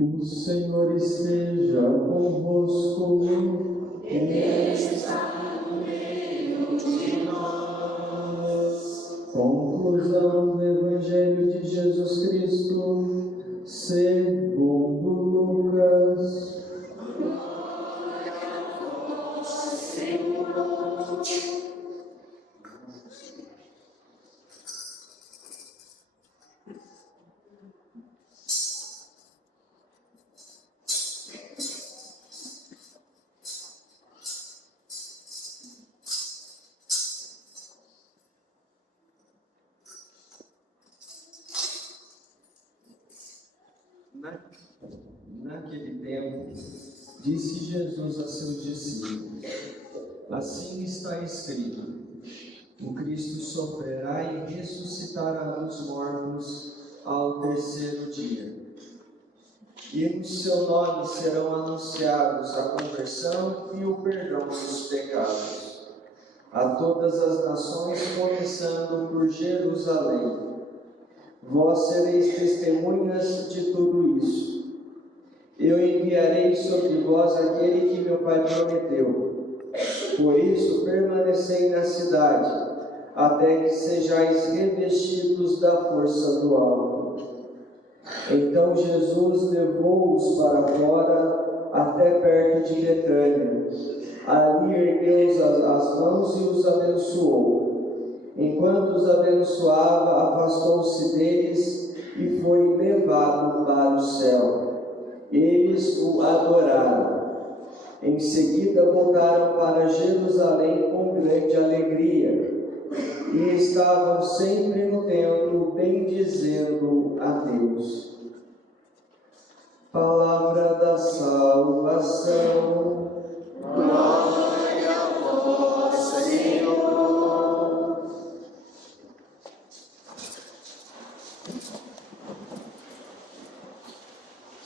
O Senhor esteja convosco. Ele está no meio de nós. Conclusão do Evangelho de Jesus Cristo, segundo Lucas. Glória a vós, Senhor. Naquele tempo, disse Jesus a seus discípulos: assim está escrito: o Cristo sofrerá e ressuscitará dos mortos ao terceiro dia. E no seu nome serão anunciados a conversão e o perdão dos pecados a todas as nações, começando por Jerusalém. Vós sereis testemunhas de tudo isso. Eu enviarei sobre vós aquele que meu Pai prometeu. Por isso, permanecei na cidade, até que sejais revestidos da força do alto. Então Jesus levou-os para fora, até perto de Betânia. Ali ergueu as mãos e os abençoou. Enquanto os abençoava, afastou-se deles e foi levado para o céu. Eles o adoraram. Em seguida voltaram para Jerusalém com grande alegria e estavam sempre no templo bendizendo a Deus. Palavra da salvação. Glória a vós, Senhor.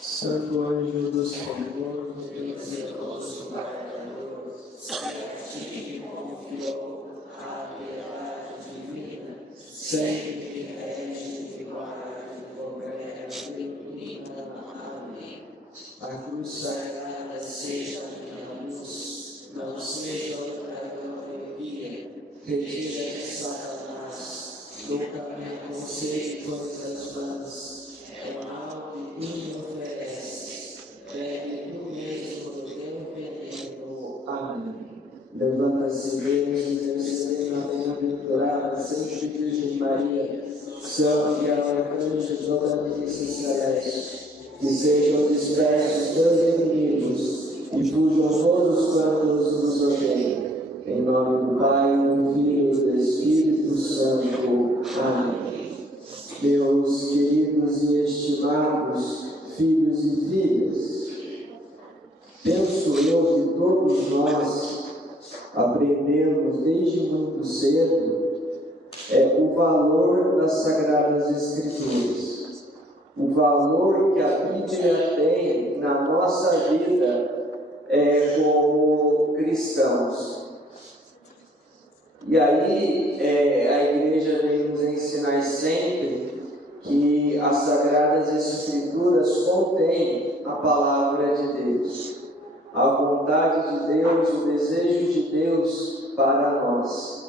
Santo anjo do Senhor, Deus zeloso guardador, sempre que confiou a piedade divina, sempre rege e guarda e governa ilumina. Amém. a cruz Sagrada seja a minha luz, não seja outra eu guia, retira Satanás, do caminho conselho coisas vãs, é o mal que me oferece, bebe tu mesmo do teu veneno. Amém. Levanta-se Deus e recebei na bem-aventurada sempre Virgem Maria, São Miguel Arcanjo, toda a milícia celeste, que sejam dispersos teus inimigos e fujam todos quantos nos odeiam. Em nome do Pai, do Filho e do Espírito Santo. Amém. Meus queridos e estimados filhos e filhas, penso eu que todos nós aprendemos desde muito cedo o valor das Sagradas Escrituras. O valor que a Bíblia tem na nossa vida como cristãos. E aí a igreja vem nos ensinar sempre que as Sagradas Escrituras contêm a palavra de Deus, a vontade de Deus, o desejo de Deus para nós.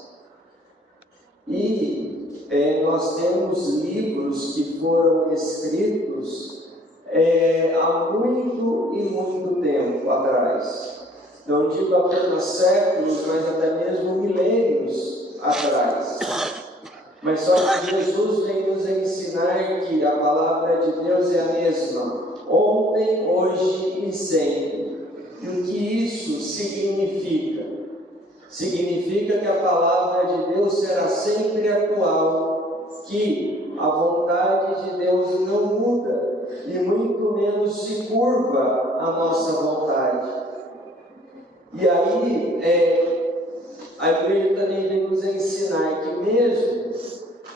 E nós temos livros que foram escritos há muito e muito tempo atrás. Não digo apenas séculos, mas até mesmo milênios atrás. Mas só que Jesus vem nos ensinar que a palavra de Deus é a mesma, ontem, hoje e sempre. E o que isso significa? Significa que a palavra de Deus será sempre atual, que a vontade de Deus não muda e muito menos se curva a nossa vontade. E aí, a igreja também vem nos ensinar que mesmo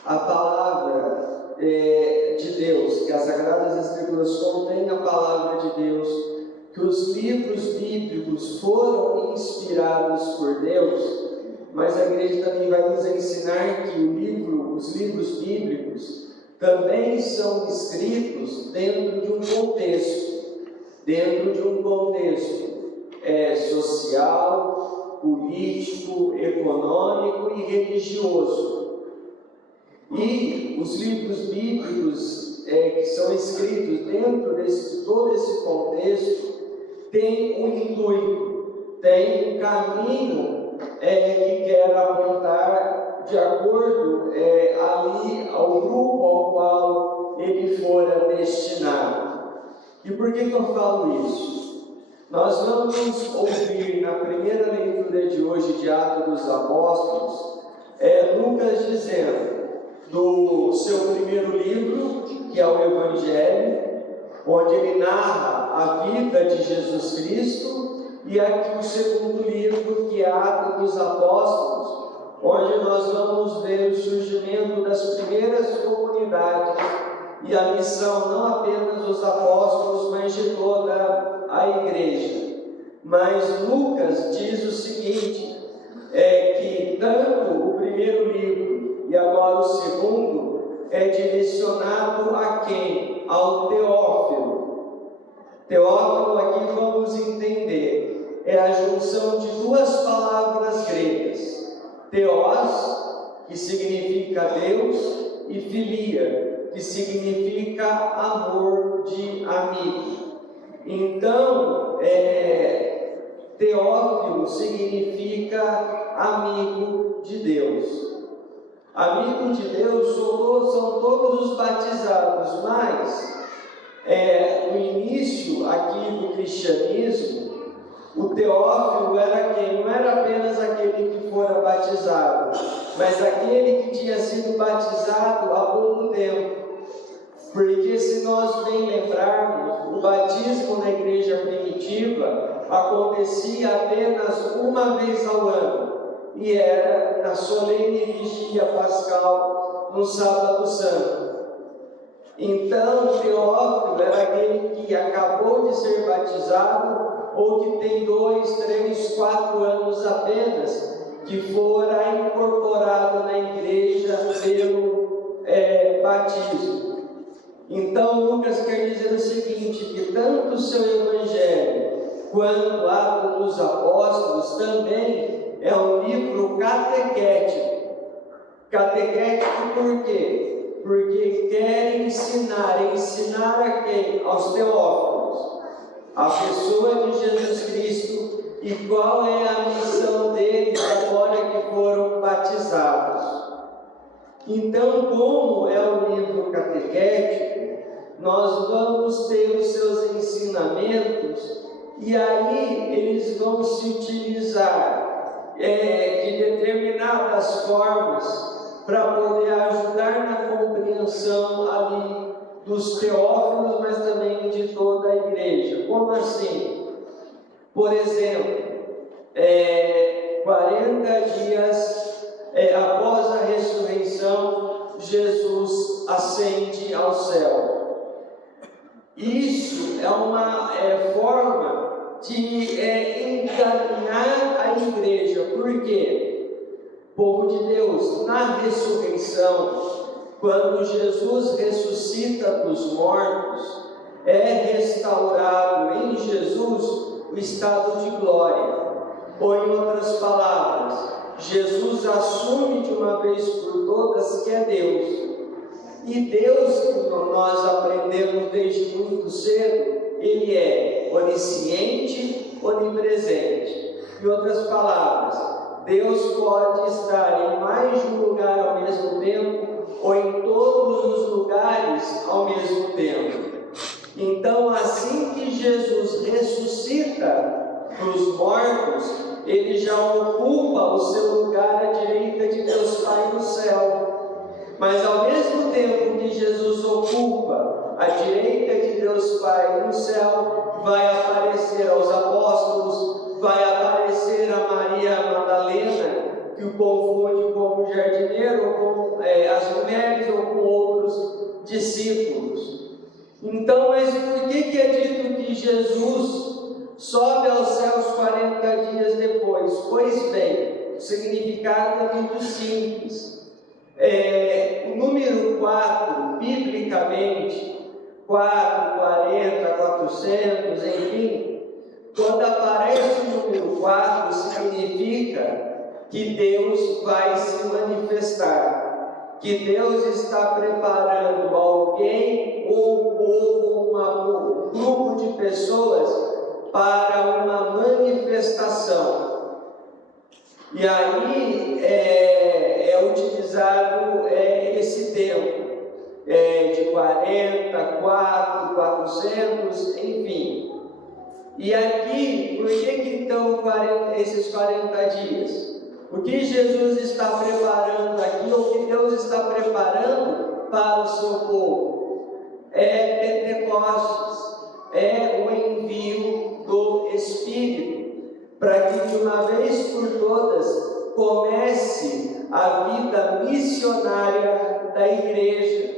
a palavra de Deus, que as Sagradas Escrituras contêm a palavra de Deus, que os livros bíblicos foram inspirados por Deus, mas a igreja também vai nos ensinar que os livros bíblicos também são escritos dentro de um contexto. dentro de um contexto social, político, econômico e religioso. E os livros bíblicos que são escritos dentro de todo esse contexto têm um intuito, têm um caminho que quer apontar de acordo ali ao grupo ao qual ele fora destinado. E por que eu falo isso? Nós vamos ouvir na primeira leitura de hoje de Atos dos Apóstolos, Lucas dizendo do seu primeiro livro, que é o Evangelho, onde ele narra a vida de Jesus Cristo, e aqui o segundo livro, que é Atos dos Apóstolos, onde nós vamos ver o surgimento das primeiras comunidades e a missão não apenas dos apóstolos, mas de toda a igreja. Mas Lucas diz o seguinte, que tanto o primeiro livro e agora o segundo é direcionado a quem? Ao Teófilo. Teófilo aqui vamos entender, é a junção de duas palavras gregas, Theos, que significa Deus, e Filia, que significa amor de amigo. Então, Teófilo significa amigo de Deus. Amigo de Deus são todos os batizados, mas no início aqui do cristianismo, o Teófilo era quem? Não era apenas aquele que fora batizado, mas aquele que tinha sido batizado há pouco tempo. Porque se nós bem lembrarmos, o batismo na igreja primitiva acontecia apenas uma vez ao ano, e era na solene vigília pascal, no sábado santo. Então, Teófilo era aquele que acabou de ser batizado, ou que tem 2, 3, 4 anos apenas, que fora incorporado na igreja pelo batismo. Então, Lucas quer dizer o seguinte, que tanto o seu Evangelho, quanto o Atos dos Apóstolos, também é um livro catequético. Catequético por quê? Porque quer ensinar a quem? Aos teófilos, a pessoa de Jesus Cristo, e qual é a missão deles agora que foram batizados. Então, como é um livro catequético, nós vamos ter os seus ensinamentos, e aí eles vão se utilizar de determinadas formas para poder ajudar na compreensão ali dos teófilos, mas também de toda a igreja. Como assim? Por exemplo, 40 dias após a ressurreição, Jesus ascende ao céu. Isso é uma forma de encaminhar a igreja. Por quê? Povo de Deus, na ressurreição, quando Jesus ressuscita dos mortos, é restaurado em Jesus o estado de glória. Ou em outras palavras, Jesus assume de uma vez por todas que é Deus. E Deus, como nós aprendemos desde muito cedo, Ele é onisciente, onipresente. Em outras palavras, Deus pode estar em mais de um lugar ao mesmo tempo, ou em todos os lugares ao mesmo tempo. Então, assim que Jesus ressuscita dos mortos, Ele já ocupa o seu lugar à direita de Deus Pai no céu. Mas ao mesmo tempo que Jesus ocupa a direita de Deus Pai no céu, vai aparecer aos apóstolos, vai aparecer a Maria Madalena, que o confunde como jardineiro, ou com as mulheres, ou com outros discípulos. Então, mas por que é dito que Jesus sobe aos céus 40 dias depois? Pois bem, o significado é muito simples. O número 4, biblicamente, 4, 40, 400, enfim, quando aparece o número 4, significa que Deus vai se manifestar, que Deus está preparando alguém, ou um povo, um grupo de pessoas para uma manifestação. E aí é utilizado esse tempo de 40, 4, 400, enfim. E aqui, por que então esses 40 dias? O que Jesus está preparando aqui, ou o que Deus está preparando para o seu povo? É Pentecostes, é o envio do Espírito, para que de uma vez por todas comece a vida missionária da igreja.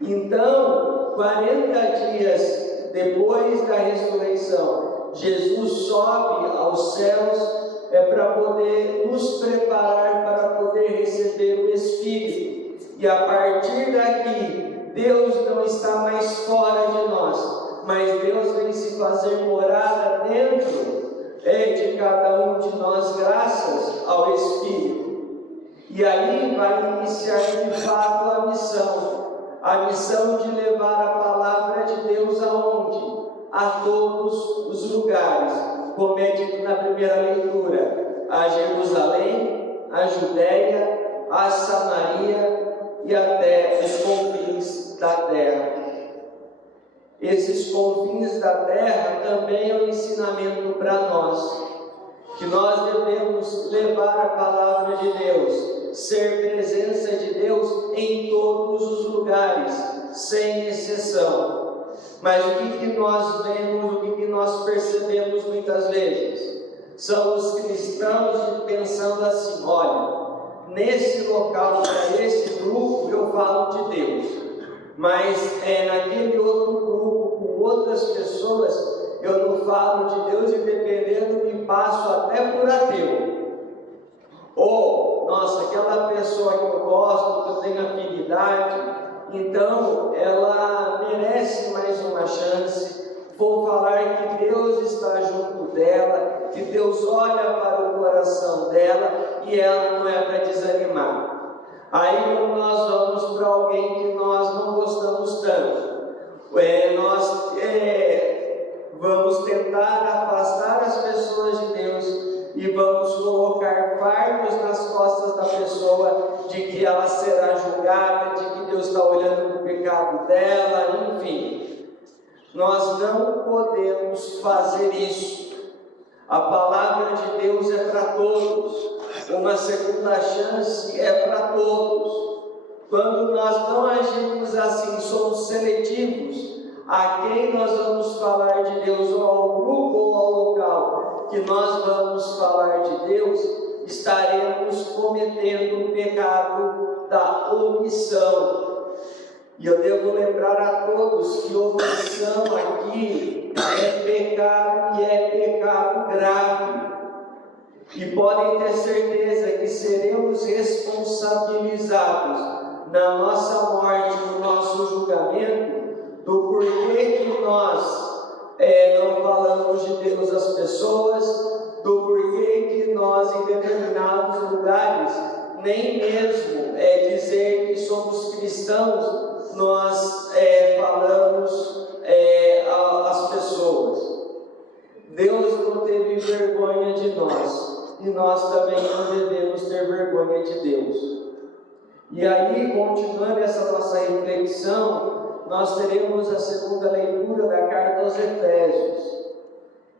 Então, 40 dias depois da ressurreição, Jesus sobe aos céus para poder nos preparar para poder receber o Espírito. E a partir daqui, Deus não está mais fora de nós, mas Deus vem se fazer morada dentro de cada um de nós, graças ao Espírito. E aí vai iniciar de fato a missão de levar a palavra de Deus aonde? A todos os lugares, como é dito na primeira leitura, a Jerusalém, a Judéia, a Samaria e até os confins da terra. Esses confins da terra também é um ensinamento para nós, que nós devemos levar a palavra de Deus, ser presença de Deus em todos os lugares, sem exceção. Mas o que nós vemos, o que nós percebemos muitas vezes? São os cristãos pensando assim: olha, nesse local, para esse grupo, eu falo de Deus, mas naquele outro grupo, com outras pessoas, eu não falo de Deus, e dependendo, me passo até por ateu. Ou, nossa, aquela pessoa que eu gosto, que eu tenho afinidade, então ela merece mais uma chance. Vou falar que Deus está junto dela, que Deus olha para o coração dela, e ela não é para desanimar. Aí quando nós vamos para alguém que nós não gostamos tanto, nós vamos tentar afastar as pessoas de Deus e vamos colocar fardos nas costas da pessoa, de que ela será julgada, de que Deus está olhando para o pecado dela, enfim. Nós não podemos fazer isso. A palavra de Deus é para todos, uma segunda chance é para todos. Quando nós não agimos assim, somos seletivos a quem nós vamos falar de Deus, ou ao grupo ou ao local que nós vamos falar de Deus, estaremos cometendo o pecado da omissão. E eu devo lembrar a todos que omissão aqui é pecado, e é pecado grave. E podem ter certeza que seremos responsabilizados na nossa morte, no nosso julgamento, do porquê que nós não falamos de Deus às pessoas, do porquê que nós, em determinados lugares, nem mesmo dizer que somos cristãos, nós falamos às pessoas. Deus não teve vergonha de nós, e nós também não devemos ter vergonha de Deus. E aí, continuando essa nossa reflexão, nós teremos a segunda leitura da carta aos Efésios.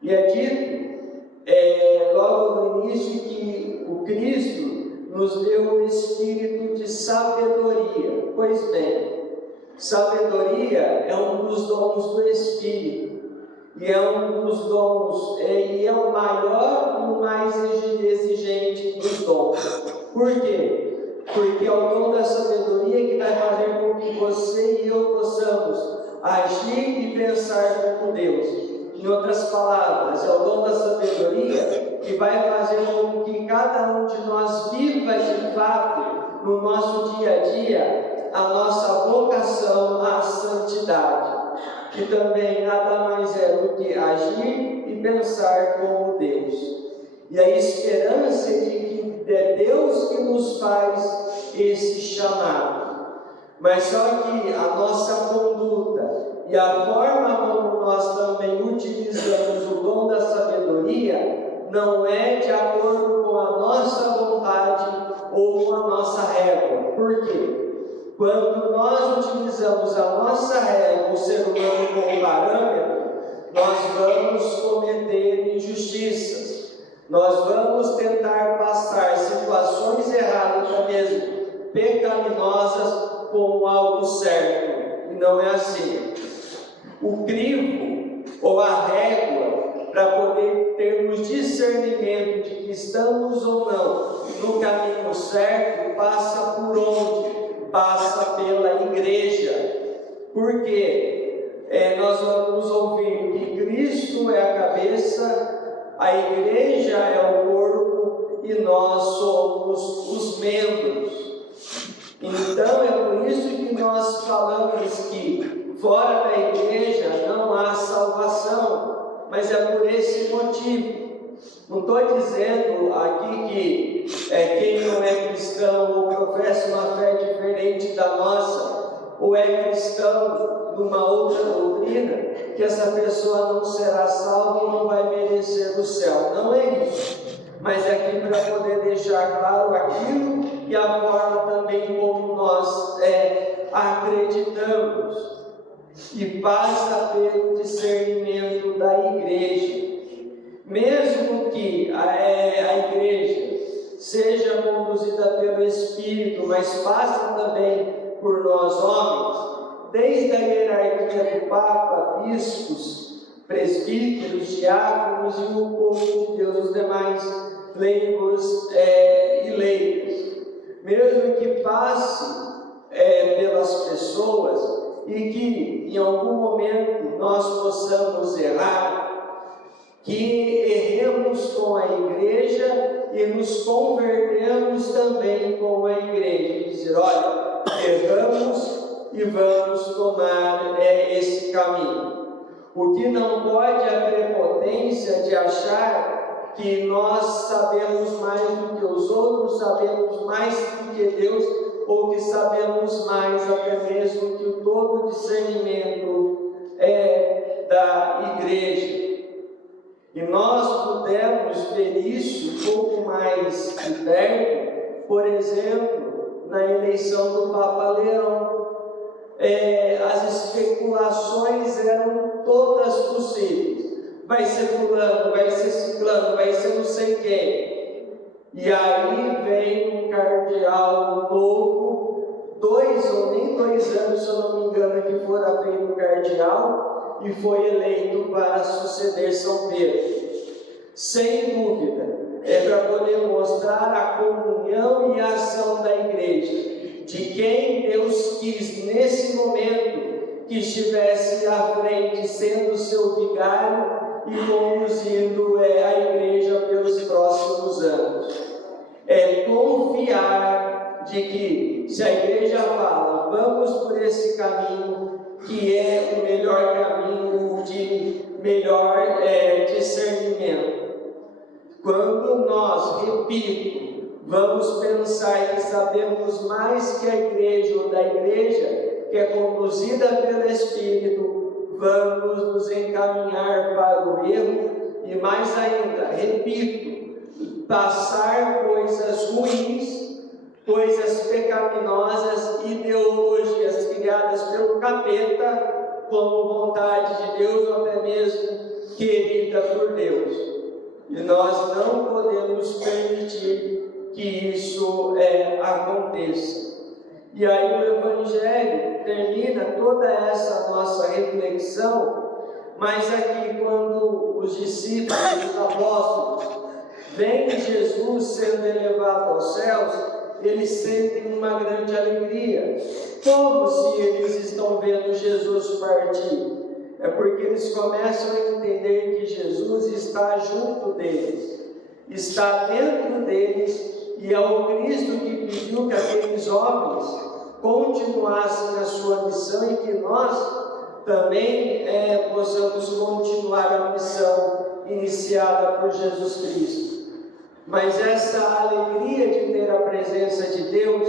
E é dito, logo no início, que o Cristo nos deu um espírito de sabedoria. Pois bem, sabedoria é um dos dons do Espírito, e é um dos dons, e é o maior e o mais exigente dos dons. Por quê? Porque é o dom da sabedoria que vai fazer com que você e eu possamos agir e pensar como Deus. Em outras palavras, é o dom da sabedoria que vai fazer com que cada um de nós viva de fato, no nosso dia a dia, a nossa vocação à santidade. que também nada mais é do que agir e pensar como Deus. E a esperança de que é Deus que nos faz esse chamado. Mas só que a nossa conduta e a forma como nós também utilizamos o dom da sabedoria não é de acordo com a nossa vontade ou com a nossa régua. Por quê? Quando nós utilizamos a nossa régua, o ser humano como parâmetro, nós vamos cometer injustiças. Nós vamos tentar passar situações erradas, até mesmo pecaminosas, como algo certo. E não é assim. O crivo ou a régua, para poder termos discernimento de que estamos ou não no caminho certo, passa por onde? Passa pela igreja. Por quê? Nós vamos ouvir que Cristo é a cabeça, a igreja é o corpo e nós somos os membros. Então é por isso que nós falamos que fora da igreja não há salvação, mas é por esse motivo. Não estou dizendo aqui que quem não é cristão ou professa uma fé diferente da nossa, ou é cristão numa outra doutrina, que essa pessoa não será salva ou não vai merecer o céu. Não é isso. Mas é aqui para poder deixar claro aquilo e a forma também como nós acreditamos. E passa pelo discernimento da igreja. Mesmo que a igreja seja conduzida pelo Espírito, mas passa também por nós homens, desde a hierarquia do Papa, bispos, presbíteros, diáconos e o povo de Deus, os demais leigos e leigos. Mesmo que passe pelas pessoas e que em algum momento nós possamos errar, que erremos com a igreja e nos convertemos também com a igreja. Dizer, olha, erramos e vamos tomar esse caminho. O que não pode é a prepotência de achar que nós sabemos mais do que os outros, sabemos mais do que Deus, ou que sabemos mais até mesmo que o todo discernimento da igreja. E nós pudemos ver isso um pouco mais de perto, por exemplo, na eleição do Papa Leão. As especulações eram todas possíveis. Vai ser fulano, vai ser ciclano, vai ser não sei quem. E aí vem um cardeal novo, 2 ou nem 2 anos, se eu não me engano, que fora feito cardeal, e foi eleito para suceder São Pedro. Sem dúvida, é para poder mostrar a comunhão e a ação da igreja, de quem Deus quis nesse momento que estivesse à frente, sendo seu vigário e conduzindo a igreja pelos próximos anos. É confiar de que, se a igreja fala, vamos por esse caminho, que é o melhor caminho de melhor discernimento. Quando nós, repito, vamos pensar que sabemos mais que a igreja ou da igreja, que é conduzida pelo Espírito, vamos nos encaminhar para o erro e mais ainda, repito, passar coisas ruins, coisas pecaminosas, ideologias criadas pelo capeta como vontade de Deus ou até mesmo querida por Deus. E nós não podemos permitir que isso aconteça. E aí o Evangelho termina toda essa nossa reflexão, mas aqui quando os discípulos, os apóstolos, veem Jesus sendo elevado aos céus, eles sentem uma grande alegria, como se eles estão vendo Jesus partir. É porque eles começam a entender que Jesus está junto deles, está dentro deles, e é o Cristo que pediu que aqueles homens continuassem na sua missão e que nós também possamos continuar a missão iniciada por Jesus Cristo. Mas essa alegria de ter a presença de Deus,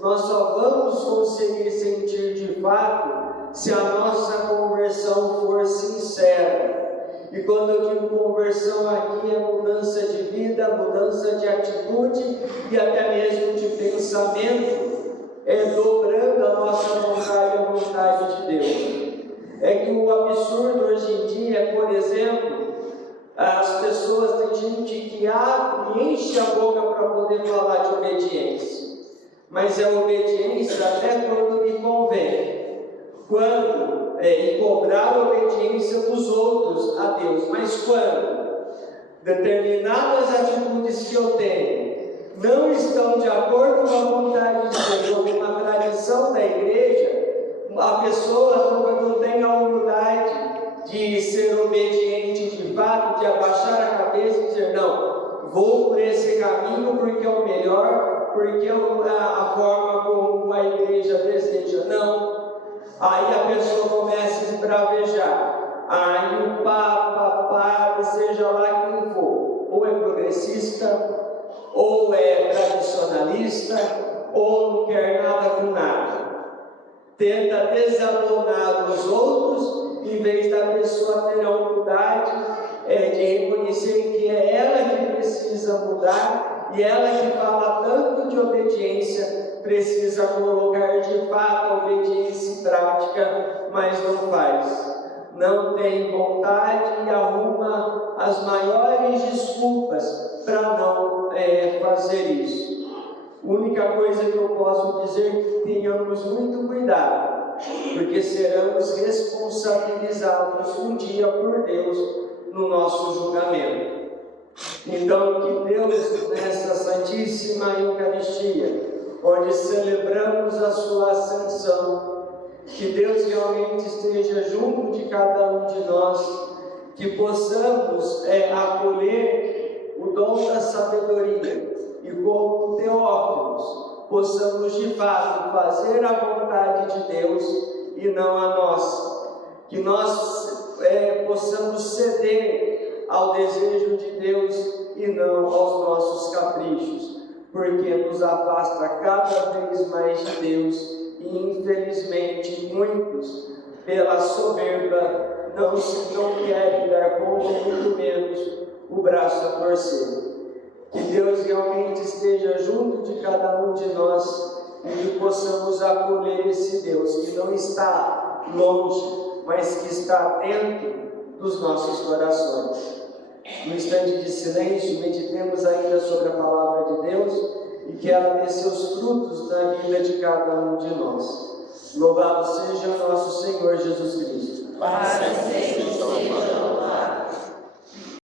nós só vamos conseguir sentir de fato se a nossa conversão for sincera. E quando eu digo conversão aqui é mudança de vida, mudança de atitude e até mesmo de pensamento, dobrando a nossa vontade à vontade de Deus. É que o absurdo hoje em dia é, por exemplo, as pessoas, tem gente que abre e enche a boca para poder falar de obediência, mas é obediência até quando me convém, e cobrar a obediência dos outros a Deus, mas quando determinadas atitudes que eu tenho não estão de acordo com a vontade de Deus ou com a tradição da igreja, a pessoa não tem a humildade de ser obediente de fato, de abaixar a cabeça e dizer, não, vou por esse caminho porque é o melhor, porque é a forma como a igreja deseja. Não. Aí a pessoa começa a esbravejar. Aí o Papa, padre, seja lá quem for, ou é progressista, ou é tradicionalista, ou não quer nada com nada. Tenta desabonar os outros, em vez da pessoa ter a humildade de reconhecer que é ela que precisa mudar, e ela que fala tanto de obediência, precisa colocar de fato a obediência em prática, mas não faz. Não tem vontade e arruma as maiores desculpas para não fazer isso. A única coisa que eu posso dizer é que tenhamos muito cuidado, porque seremos responsabilizados um dia por Deus no nosso julgamento. Então, que Deus, nessa Santíssima Eucaristia, onde celebramos a sua ascensão, que Deus realmente esteja junto de cada um de nós, que possamos acolher o dom da sabedoria e, como teófilos, possamos de fato fazer a vontade de Deus e não a nossa, que nós possamos ceder ao desejo de Deus e não aos nossos caprichos, porque nos afasta cada vez mais de Deus e infelizmente muitos, pela soberba, não querem dar conta, muito menos o braço a torcer. Que Deus realmente esteja junto de cada um de nós e que possamos acolher esse Deus que não está longe, mas que está dentro dos nossos corações. No instante de silêncio, meditemos ainda sobre a palavra de Deus e que ela dê seus frutos na vida de cada um de nós. Louvado seja nosso Senhor Jesus Cristo. Para sempre.